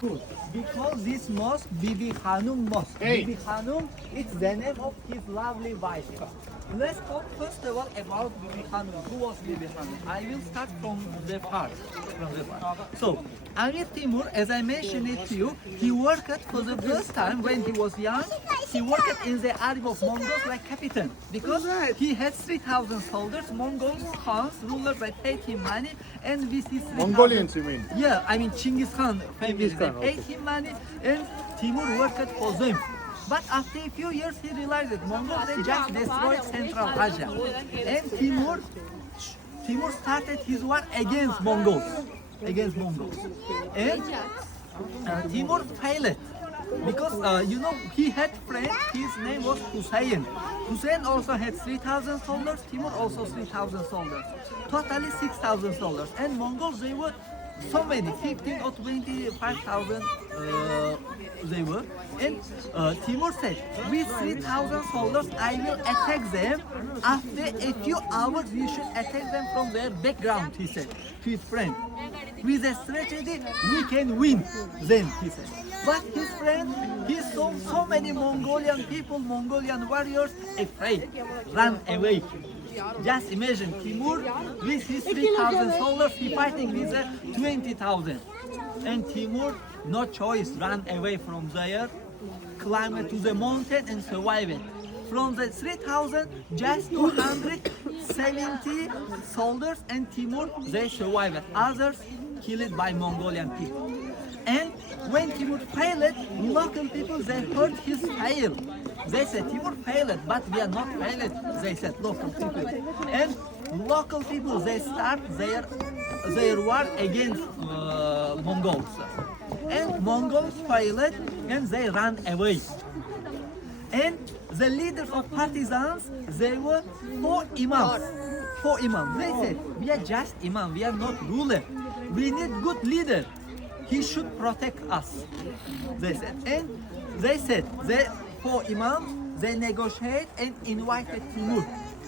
good. We call this mosque Bibi-Khanym Mosque. Hey. Bibi-Khanym, it's the name of his lovely wife. Let's talk first of all about Bibi-Khanym. Who was Bibi-Khanym? I will start from the part. So, Amir Timur, as I mentioned it to you, he worked for the first time when he was young. He worked in the army of Mongols like captain because he had 3,000 soldiers. Mongols, Khans, rulers that paid him money, and with his 3,000 Mongolians, you mean? Yeah, I mean Chinggis Khan family. They Khan, paid him money, and Timur worked for them. But after a few years, he realized that Mongols they just destroyed Central Asia, and Timur started his war against Mongols, and Timur failed because you know he had friend. His name was Hussein. Hussein also had 3,000 soldiers. Timur also 3,000 soldiers. Totally 6,000 soldiers. And Mongols they were so many, 15 or 25,000 they were. And Timur said, with 3,000 soldiers, I will attack them. After a few hours, we should attack them from their background, he said to his friend. With a strategy, we can win them, he said. But his friend, he saw so many Mongolian people, Mongolian warriors, afraid, ran away. Just imagine Timur with his 3,000 soldiers, he fighting with 20,000. And Timur, no choice, ran away from there, climbed to the mountain and survived. From the 3,000, just 270 soldiers and Timur, they survived. Others killed by Mongolian people. And when Timur failed, local people, they heard his fail. They said, Timur failed, but we are not failed, they said, local people. And local people, they start their war against Mongols. And Mongols failed, and they ran away. And the leaders of partisans, they were four imams. They said, we are just imam, we are not ruler. We need good leader. He should protect us, they said. And they said, the four imams, they negotiate and invited Timur.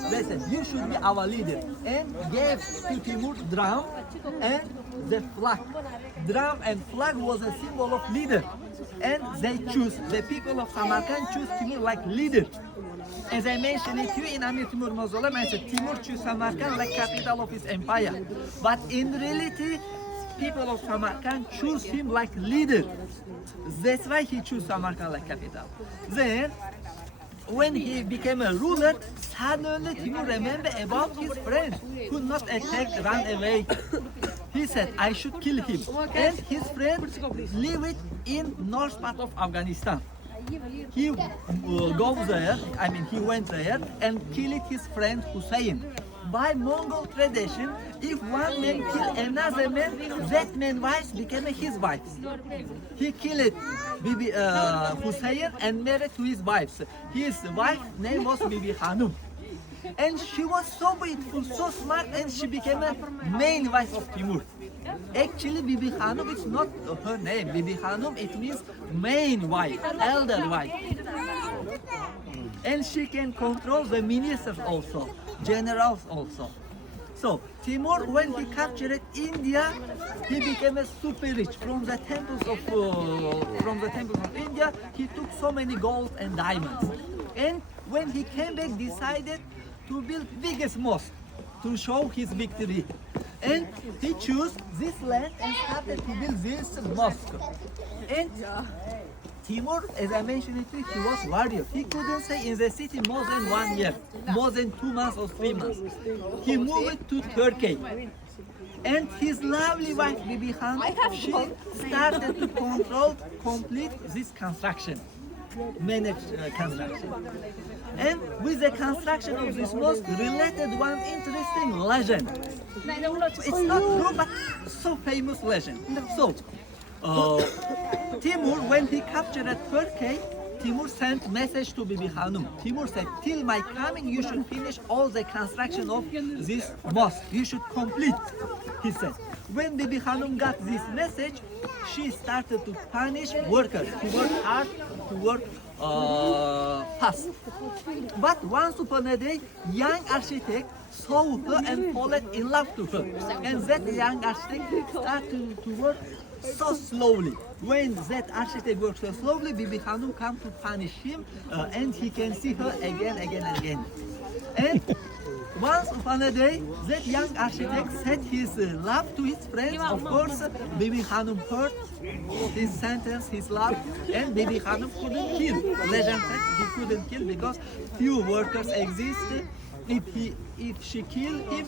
They said, you should be our leader. And gave to Timur drum and the flag. Drum and flag was a symbol of leader. And they choose, the people of Samarkand choose Timur like leader. As I mentioned it to you in Amir Timur Mausoleum, I said Timur chose Samarkand like capital of his empire. But in reality, people of Samarkand choose him like leader. That's why he chose Samarkand like capital. Then, when he became a ruler, suddenly Timur remembered about his friend who not attacked, ran away. He said, I should kill him. And his friend lived in north part of Afghanistan. He goes there, he went there and killed his friend Hussein. By Mongol tradition, if one man killed another man, that man's wife became his wife. He killed Hussein and married to his wife. His wife's name was Bibi-Khanym. And she was so beautiful, so smart, and she became a main wife of Timur. Actually, Bibi-Khanym is not her name. Bibi-Khanym, it means main wife, elder wife. And she can control the ministers also, generals also. So Timur, when he captured India, he became a super rich. From the temples of India, he took so many gold and diamonds. And when he came back, decided to build biggest mosque to show his victory. And he chose this land and started to build this mosque. And Timur, as I mentioned it, he was warrior. He couldn't stay in the city more than 1 year, more than 2 months or 3 months. He moved to Turkey. And his lovely wife, Bibi-Khanym, she started to complete this construction, manage construction. And with the construction of this mosque, related one interesting legend. It's not true, but so famous legend. So, Timur, when he captured Turkey, Timur sent message to Bibi-Khanym. Timur said, till my coming, you should finish all the construction of this mosque. You should complete, he said. When Bibi-Khanym got this message, she started to punish workers, to work hard, to work fast. But once upon a day, young architect saw her and fallen in love to her. And that young architect started to work so slowly. When that architect works so slowly, Bibi-Khanym come to punish him, and he can see her again. And once upon a day, that young architect said his love to his friends. Of course, Bibi-Khanym heard his sentence, his love, and Bibi-Khanym couldn't kill. Legend said he couldn't kill because few workers exist. If she killed him,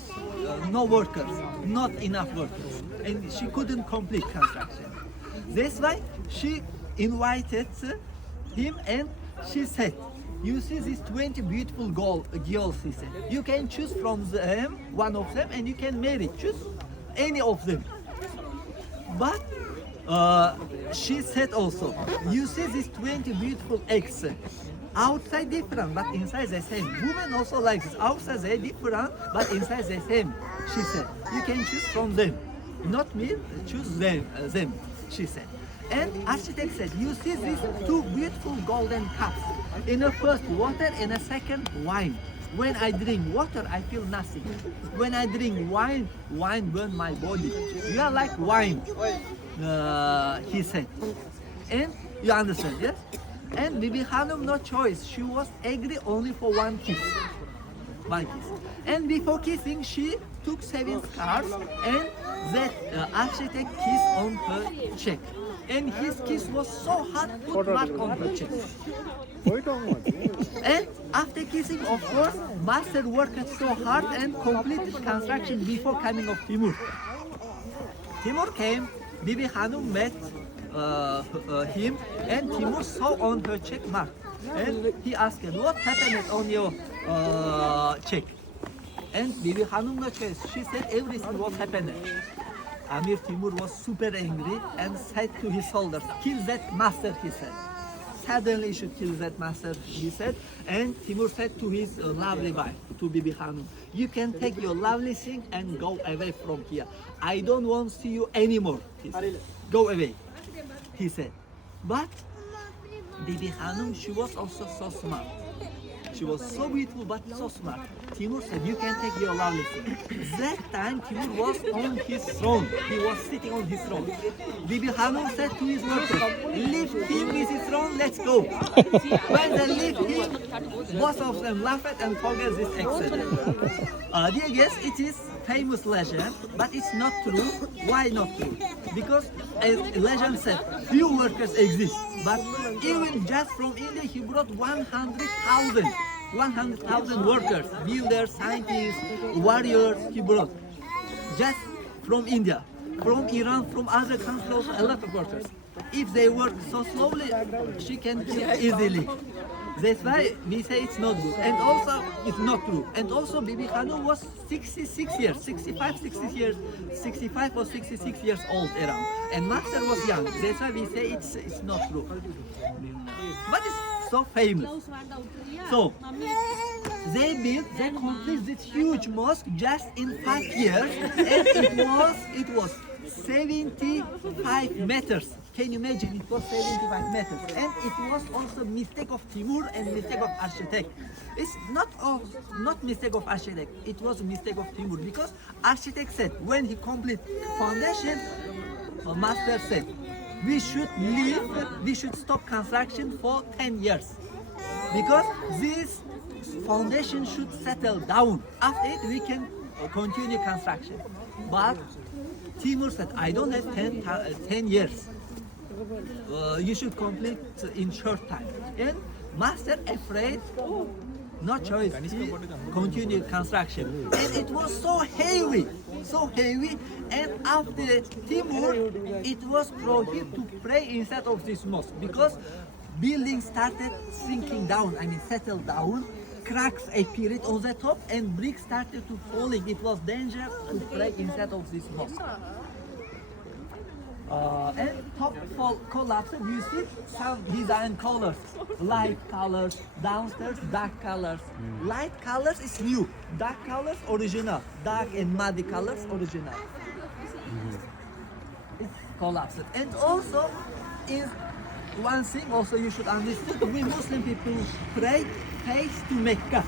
no workers, not enough workers, and she couldn't complete construction. That's why she invited him, and she said, "You see these 20 beautiful girls," he said. "You can choose from them, one of them, and you can marry. Choose any of them." But she said also, "You see these 20 beautiful eggs. Outside different, but inside the same. Women also like this. Outside they different, but inside the same." She said, "You can choose from them, not me. Choose them." She said. And architect said, "You see these two beautiful golden cups. In the first water, in the second wine. When I drink water, I feel nothing. When I drink wine, wine burn my body. You are like wine," he said. And you understand, yes? And Bibi-Khanym no choice. She was agree only for one kiss. And before kissing, she took 7 scars, and that architect kissed on her cheek. And his kiss was so hot, put mark on her cheek. And after kissing, of course, master worked so hard and completed construction before coming of Timur. Timur came, Bibi-Khanym met him, and Timur saw on her check mark, and he asked her, "What happened on your check?" And Bibi-Khanym no choice. She said everything was happening. Amir Timur was super angry and said to his soldiers, "Kill that master," he said. "Suddenly you should kill that master," he said. And Timur said to his lovely wife, to Bibi-Khanym, "You can take your lovely thing and go away from here. I don't want to see you anymore," he said. "Go away," he said. But Bibi-Khanym, she was also so smart. She was so beautiful but so smart. Timur said, "You can take your lovely thing." That time Timur was on his throne. He was sitting on his throne. Bibi-Khanym said to his workers, "Lift him with his throne, let's go." When they lift him, both of them laughed and forget this accident. Dear guests, it is famous legend, but it's not true. Why not true? Because as legend said, few workers exist. But even just from India, he brought 100,000 workers, builders, scientists, warriors. He brought just from India, from Iran, from other countries, a lot of workers. If they work so slowly, she can kill easily. That's why we say it's not good. And also, it's not true. And also, Bibi-Khanym was 66 years, 65, 60 years, 65 or 66 years old around. And master was young. That's why we say it's not true. But it's so famous. So, they completed this huge mosque just in 5 years. And it was 75 meters. Can you imagine? It was 75 meters, and it was also mistake of Timur and mistake of architect. It's not mistake of architect. It was a mistake of Timur because architect said when he complete foundation, master said we should stop construction for 10 years because this foundation should settle down. After it, we can continue construction. But Timur said, "I don't have 10 years. You should complete in short time." And master afraid, no choice, he continued construction. And it was so heavy. And after Timur, it was prohibited to pray inside of this mosque because building started sinking down, settle down. Cracks appeared on the top and bricks started to falling. It was dangerous to pray inside of this mosque. And top collapse, you see some design colors, light colors, downstairs dark colors. Light colors is new, dark colors original, dark and muddy colors original. It's collapsed. And also one thing also you should understand, we Muslim people pray face to Mecca,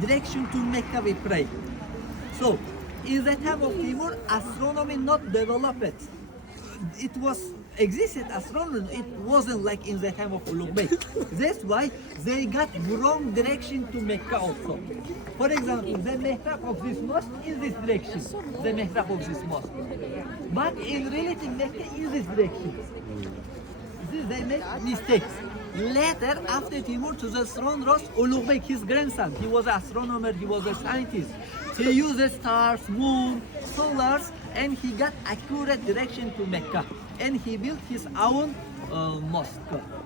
direction to Mecca we pray. So, in the time of Timur, astronomy not developed. It was existed astronomy, it wasn't like in the time of Ulugh Bey. That's why they got wrong direction to Mecca also. For example, the mihrab of this mosque is this direction, the mihrab of this mosque. But in reality, Mecca is this direction. They make mistakes. Later, after Timur to the throne rose Ulugh Bey, his grandson. He was an astronomer, he was a scientist. He used the stars, moon, solars, and he got accurate direction to Mecca. And he built his own mosque.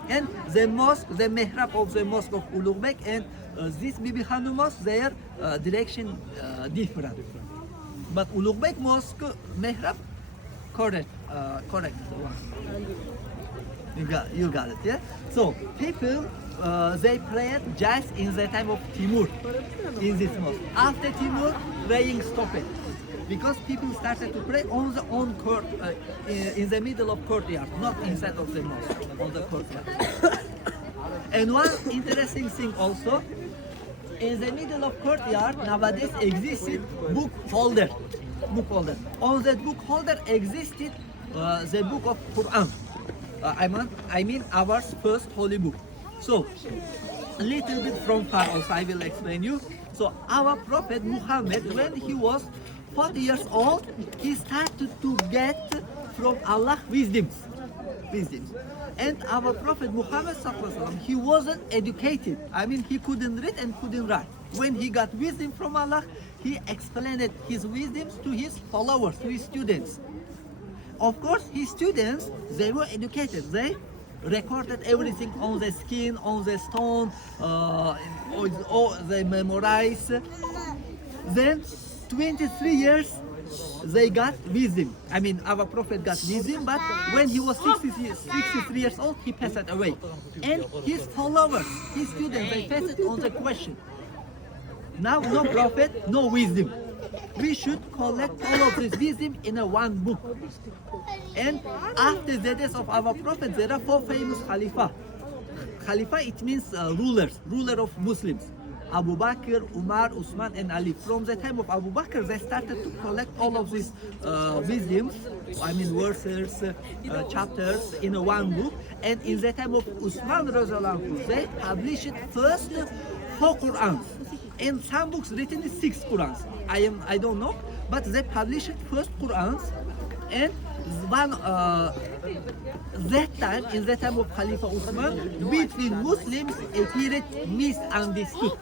And the mosque, the mihrab of the mosque of Ulugh Bey and this Bibi-Khanym Mosque, their direction different. But Ulugh Bey Mosque mihrab, correct one. You got it, yeah? So people they prayed just in the time of Timur in this mosque. After Timur, praying stopped because people started to pray on the own court, in the middle of courtyard, not inside of the mosque, on the courtyard. And one interesting thing also, in the middle of courtyard nowadays existed book holder. On that book holder existed the book of Quran. I mean our first holy book. So, a little bit from far also I will explain you. So, our Prophet Muhammad, when he was 40 years old, he started to get from Allah wisdoms. And our Prophet Muhammad, he wasn't educated. I mean, he couldn't read and couldn't write. When he got wisdom from Allah, he explained his wisdoms to his followers, to his students. Of course, his students, they were educated. They recorded everything on the skin, on the stone, or they memorized. Then, 23 years, they got wisdom. I mean, our Prophet got wisdom, but when he was 63 years old, he passed away. And his followers, his students, they passed on the question. Now, no prophet, no wisdom. We should collect all of this wisdom in a one book. And after the days of our Prophet, there are 4 famous Khalifa. Khalifa, it means ruler of Muslims. Abu Bakr, Umar, Usman, and Ali. From the time of Abu Bakr, they started to collect all of these wisdoms, I mean verses, chapters in a one book. And in the time of Usman, they published first 4 Qurans. And some books written is 6 Qurans. I don't know, but they published first Qurans. And one that time, in the time of Khalifa Usman, between Muslims appeared misunderstood.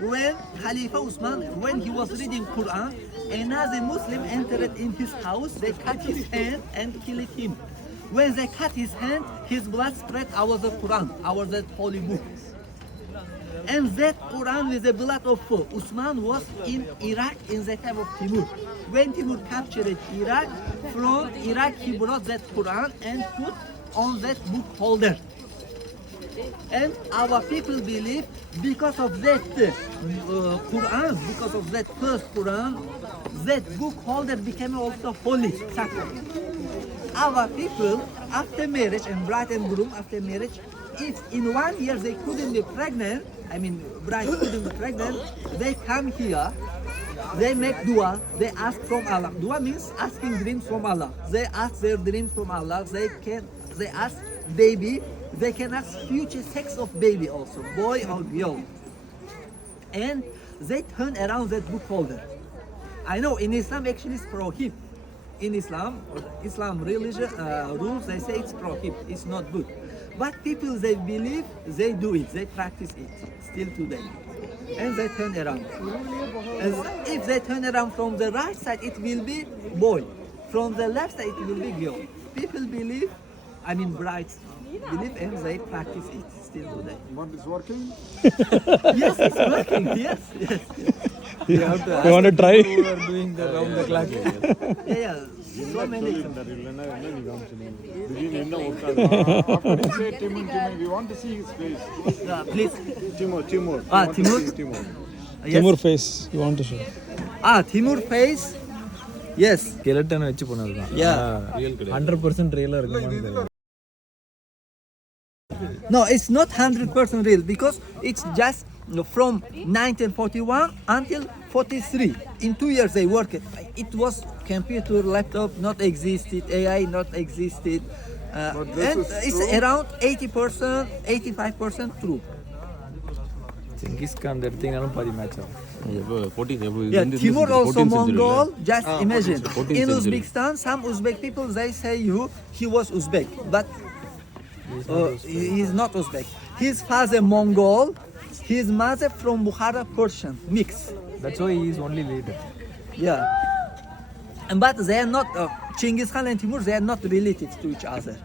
When Khalifa Usman, when he was reading Quran, another Muslim entered in his house, they cut his hand and killed him. When they cut his hand, his blood spread over the Quran, over the holy book. And that Quran with the blood of Usman was in Iraq in the time of Timur. When Timur captured Iraq, from Iraq he brought that Quran and put on that book holder. And our people believe because of that Quran, because of that first Quran, that book holder became also holy, sacred. Our people, after marriage, and bride and groom after marriage, if in 1 year they couldn't be pregnant, I mean bride couldn't be pregnant, they come here, they make dua, they ask from Allah. Dua means asking dreams from Allah. They ask their dreams from Allah, they ask baby, they can ask future sex of baby also, boy or girl. And they turn around that book holder. I know in Islam actually it's prohibited. In Islam religion rules, they say it's prohibited, it's not good. But people, they believe, they do it, they practice it still today. And they turn around. And if they turn around from the right side, it will be boy. From the left side, it will be girl. People believe, I mean brides believe, and they practice it still today. What is working? Yes, it's working, yes. You want to try? We are doing the round the clock. Yeah. So many. After you say Timur, we want to see his face. Please. Timur. Timur? Yes. Timur face, you want to show? Timur face. Yes. Skeleton வச்சு போனது தான். Yeah. 100% ரியலா இருக்குமா? No, it's not 100% real because it's just from 1941 until 43. In 2 years they worked. It was computer, laptop not existed, AI not existed, and it's around 80%, 85% true. Genghis Khan, that thing, I don't know match. Yeah, Timur also Mongol. Just imagine, 14th in century. Uzbekistan, some Uzbek people they say he was Uzbek, but he is not Uzbek. His father Mongol, his mother from Bukhara Persian mix. That's why he is only leader. Yeah, but they are not Chinggis Khan and Timur. They are not related to each other.